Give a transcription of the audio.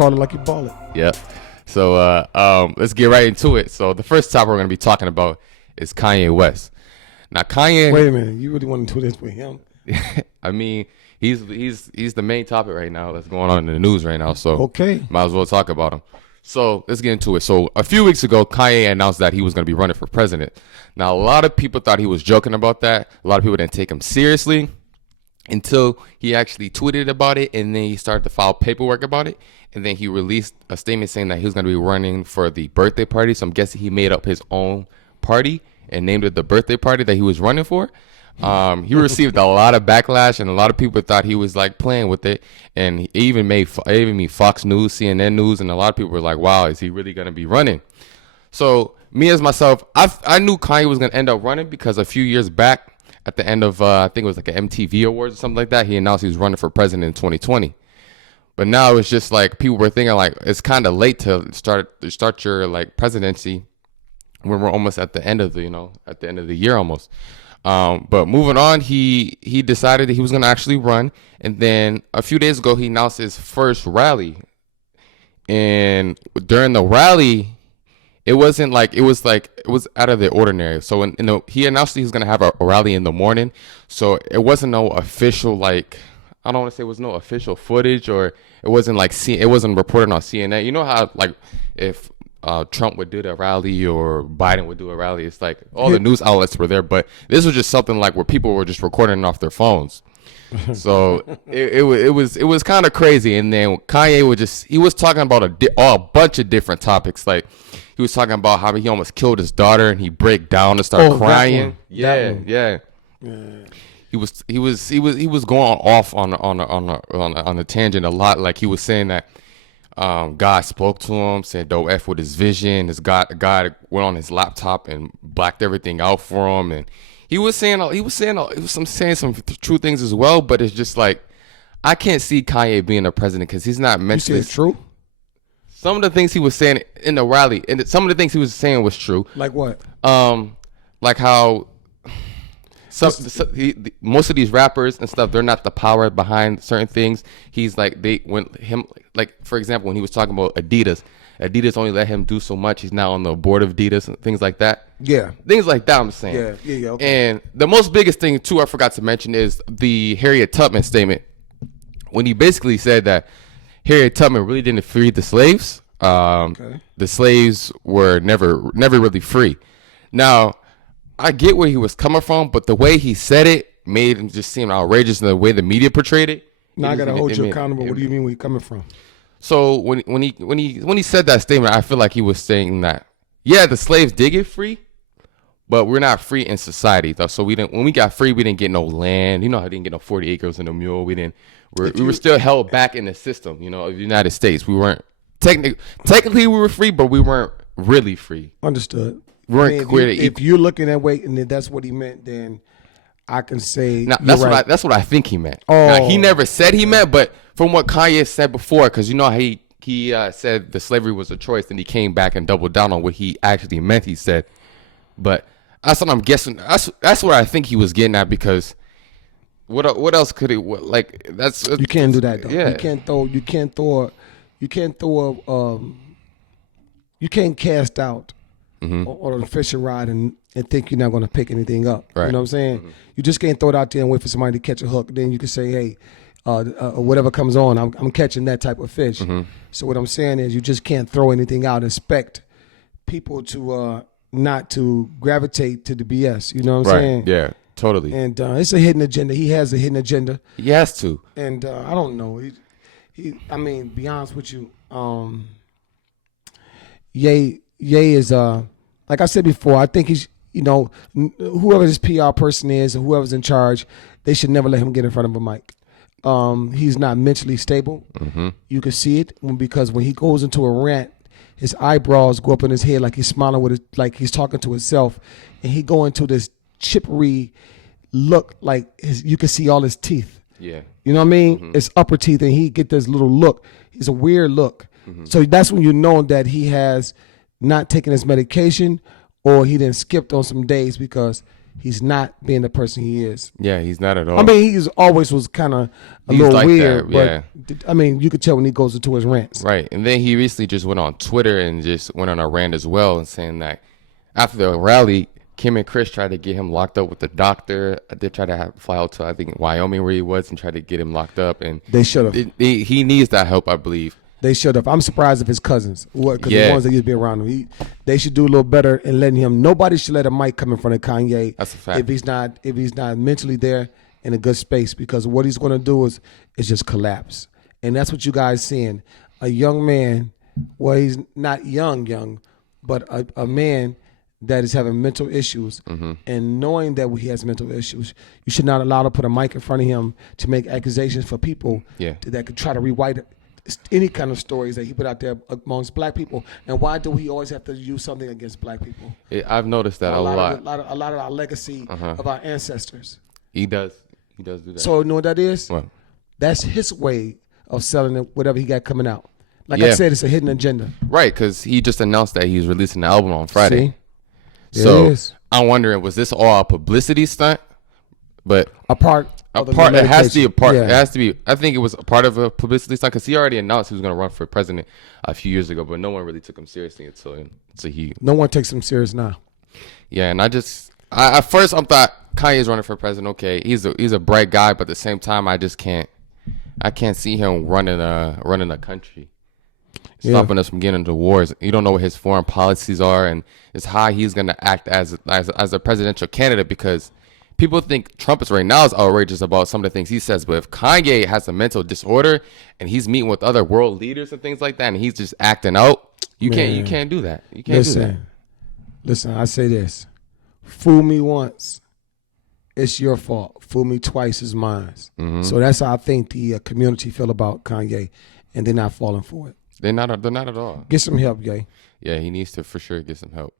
call it like you ball it. Yep. So let's get right into it. So the first topic we're going to be talking about is Kanye West. Now Kanye. Wait a minute, you really want to do this with him? I mean, he's the main topic right now that's going on in the news right now. So okay, might as well talk about him. So let's get into it. So a few weeks ago, Kanye announced that he was going to be running for president. Now, a lot of people thought he was joking about that. A lot of people didn't take him seriously until he actually tweeted about it, and then he started to file paperwork about it. And then he released a statement saying that he was going to be running for the birthday party. So I'm guessing he made up his own party and named it the birthday party that he was running for. He received a lot of backlash, and a lot of people thought he was like playing with it. And he even made Fox News, CNN News, and a lot of people were like, "Wow, is he really gonna be running?" So me as myself, I knew Kanye was gonna end up running because a few years back, at the end of I think it was like an MTV Awards or something like that, he announced he was running for president in 2020. But now it's just like people were thinking like it's kind of late to start your like presidency when we're almost at the end of the year almost. But moving on, he decided that he was going to actually run. And then a few days ago, he announced his first rally. And during the rally, it was out of the ordinary. So he announced he was going to have a rally in the morning. So it wasn't no official, I don't want to say it was no official footage, or it wasn't it wasn't reported on CNN. You know how if Trump would do the rally or Biden would do a rally, it's like all the news outlets were there, but this was just something like where people were just recording off their phones. So it was kind of crazy. And then Kanye was talking about a bunch of different topics. Like he was talking about how he almost killed his daughter, and he break down and start crying. Yeah. He was going off on a tangent a lot. Like he was saying that God spoke to him, said don't F with his vision. God went on his laptop and blacked everything out for him, and he was saying some true things as well. But it's just like I can't see Kanye being a president because he's not mentally. You said true? Some of the things he was saying in the rally, and some of the things he was saying was true. Like what? Like how. Most of these rappers and stuff, they're not the power behind certain things. He's like for example, when he was talking about Adidas only let him do so much. He's now on the board of Adidas and things like that. Yeah, things like that. I'm saying. Yeah. Okay. And the most biggest thing too, I forgot to mention, is the Harriet Tubman statement, when he basically said that Harriet Tubman really didn't free the slaves. The slaves were never really free. Now, I get where he was coming from, but the way he said it made him just seem outrageous in the way the media portrayed it. Now I gotta hold you accountable. What do you mean where you coming from? So when he said that statement, I feel like he was saying that the slaves did get free, but we're not free in society though. So when we got free, we didn't get no land. You know, I didn't get no 40 acres and a mule. We were still held back in the system. Of the United States. We weren't technically we were free, but we weren't really free. Understood. If you're looking that way and that's what he meant, then I can say that's what I think he meant. Now, he never said he meant, but from what Kanye said before, because he said the slavery was a choice, and he came back and doubled down on what he actually meant. He said, but that's what I'm guessing. That's what I think he was getting at, because what else could you can't do that though. Yeah. You can't cast out. On a fishing rod and think you're not going to pick anything up. Right. You know what I'm saying? Mm-hmm. You just can't throw it out there and wait for somebody to catch a hook. Then you can say, hey, whatever comes on, I'm catching that type of fish. Mm-hmm. So what I'm saying is you just can't throw anything out and expect people to not to gravitate to the BS. You know what I'm saying? Yeah, totally. And it's a hidden agenda. He has a hidden agenda. He has to. And I don't know. I mean, be honest with you, Ye is like I said before, I think he's whoever this PR person is or whoever's in charge, they should never let him get in front of a mic. He's not mentally stable. Mm-hmm. You can see it because when he goes into a rant, his eyebrows go up in his head like he's smiling like he's talking to himself, and he go into this chippery look like you can see all his teeth. Yeah, you know what I mean? Mm-hmm. It's upper teeth, and he get this little look. It's a weird look. Mm-hmm. So that's when you know that he has not taking his medication, or he didn't skipped on some days, because he's not being the person he is. Yeah, he's not at all. I mean, he's always was kind of a He's little like weird, that, yeah. but I mean, you could tell when he goes into his rants. Right. And then he recently just went on Twitter and just went on a rant as well and saying that after the rally, Kim and Chris tried to get him locked up with the doctor. They tried to fly out to, I think, Wyoming where he was and tried to get him locked up. And They should have. he needs that help, I believe. They should have. I'm surprised if his cousins, because Yeah. the ones that used to be around him, they should do a little better in letting him. Nobody should let a mic come in front of Kanye. That's a fact. If he's not mentally there in a good space, because what he's going to do is just collapse, and that's what you guys seeing. A young man, well, he's not young, but a man that is having mental issues, and knowing that he has mental issues, you should not allow to put a mic in front of him to make accusations for people that could try to rewrite it. Any kind of stories that he put out there amongst black people. And why do we always have to use something against black people? I've noticed that a lot. A lot of our legacy of our ancestors. He does do that. So you know what that is? What? That's his way of selling whatever he got coming out. Like Yeah. I said, it's a hidden agenda. Right, because he just announced that he's releasing the album on Friday. See? So It is. I'm wondering, was this all a publicity stunt? But A part. it has to be a part. Yeah. It has to be. I think it was a part of a publicity stunt because he already announced he was going to run for president a few years ago, but no one really took him seriously until he. No one takes him serious now. Yeah, and at first I thought Kanye's running for president. Okay, he's a bright guy, but at the same time, I can't see him running a country, stopping us from getting into wars. You don't know what his foreign policies are, and it's how he's going to act as a presidential candidate because. People think Trump is right now is outrageous about some of the things he says, but if Kanye has a mental disorder and he's meeting with other world leaders and things like that, and he's just acting out, you can't do that. You can't do that. Listen, I say this: fool me once, it's your fault. Fool me twice is mine. So that's how I think the community feel about Kanye, and they're not falling for it. They're not at all. Get some help, Ye. Yeah, he needs to for sure get some help.